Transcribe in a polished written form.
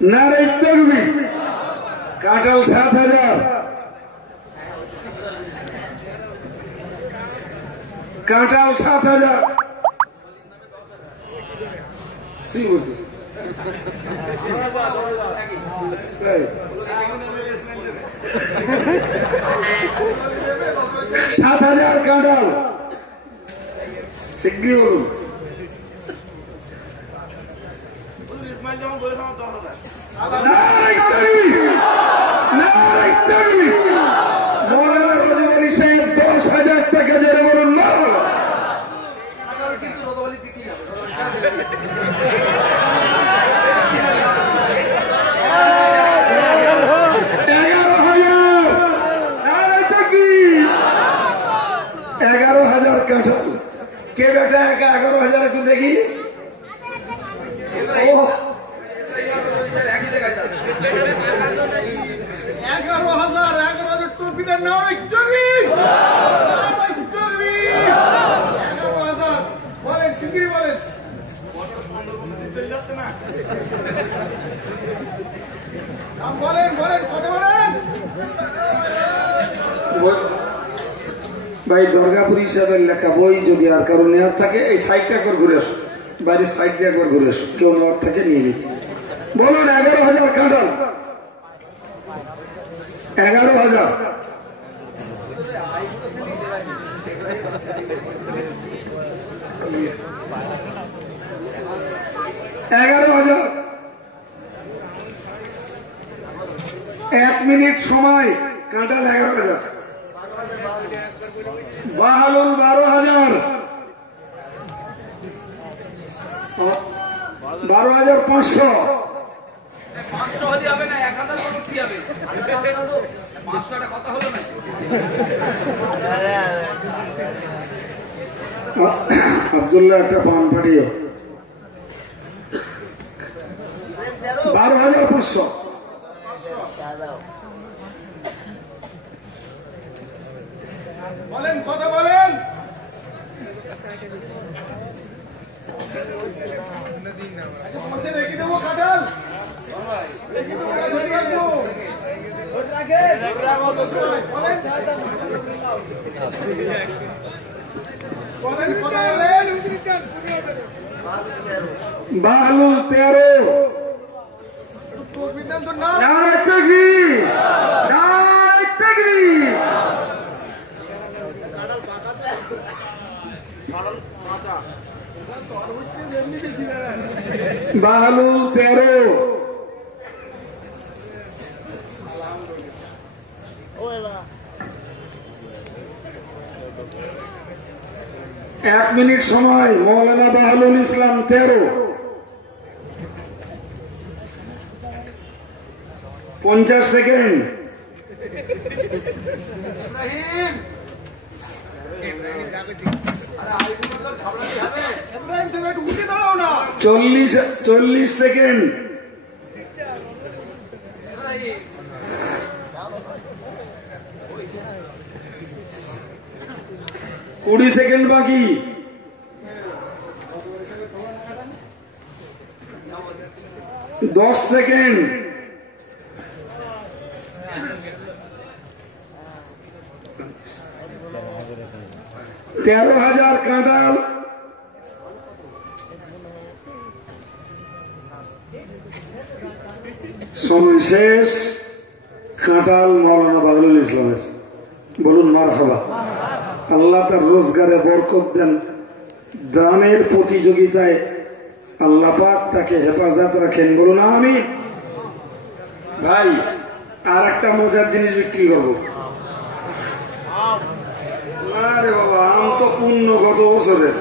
নারে তাকবীর। কাঁঠাল ৭,০০০, কাঁঠাল ৭,০০০। কি বলছিস? ৭,০০০ কাঁঠাল শিগগির বলুন। মৌলানা রজব আলী সাহেব ১০,০০০ টাকা জেনে বলুন না। ১১,০০০ কাঁঠাল। কে বেটা ১১,০০০ একটু দেখি। ১১,০০০ টপিদের নাম বলেন, শিগগিরই বলেন। বলেন বলেন, কথা বলেন ভাই। দুর্গাপুর হিসাবের লেখা বই যদি আর কারো নেওয়ার থাকে এই সাইডটা একবার ঘুরে আসো, বাইরের সাইড দিয়ে একবার ঘুরে আসো, কেউ নেওয়ার থাকে নিয়ে নিন। বলুন ১১,০০০ কাঁঠাল। ১১,০০০। ১১,০০০। ১ মিনিট সময়। কাঁঠাল ১১,০০০। বাহালুল ১২,০০০। ১২,৫০০। আব্দুল্লাহ একটা পান পাঠিও। ১২,৫০০। বলেন, কথা বলেন। রেখে দেবো কাঁঠাল, রেখে দেবো, ধরে রাখবো। বলেন, কথা বলেন। বাহালুল ১৩। নারে তাকবীর, নারে তাকবীর। বাহালুল ১৩। এক মিনিট সময়। মৌলানা বাহালুল ইসলাম ১৩। ৫০ সেকেন্ড। ৪০ সেকেন্ড। ২০ সেকেন্ড বাকি। ১০ সেকেন্ড। ১৩,০০০ কাঁঠাল। সময় শেষ। কাঁঠাল মৌলানা বাহালুল ইসলামের। বলুন মারহাবা। আল্লাহ তার রোজগারে বরকত দেন। দানের প্রতিযোগিতায় আল্লাহ পাক তাকে হেফাজত রাখেন। বলুন আমিন। ভাই আর একটা মজার জিনিস বিক্রি করবো। আরে বাবা, আম তো পূর্ণ গত বছরের।